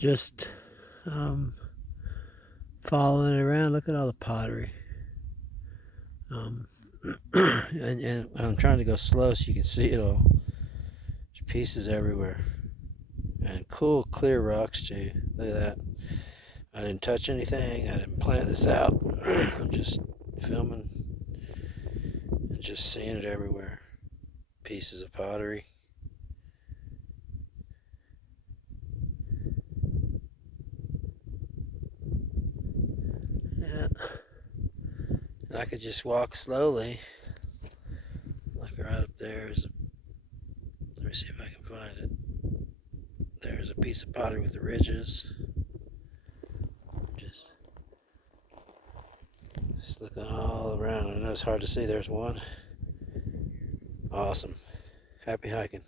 Just following it around. Look at all the pottery. Um, and I'm trying to go slow so you can see it all. There's pieces everywhere. And cool, clear rocks, too. Look at that. I didn't touch anything. I didn't plant this out. I'm just filming and just seeing it everywhere. Pieces of pottery. Yeah. And I could just walk slowly. Like right up there is, let me see if I can find it. There's a piece of pottery with the ridges. Just looking all around. I know it's hard to see. There's one. Awesome. Happy hiking.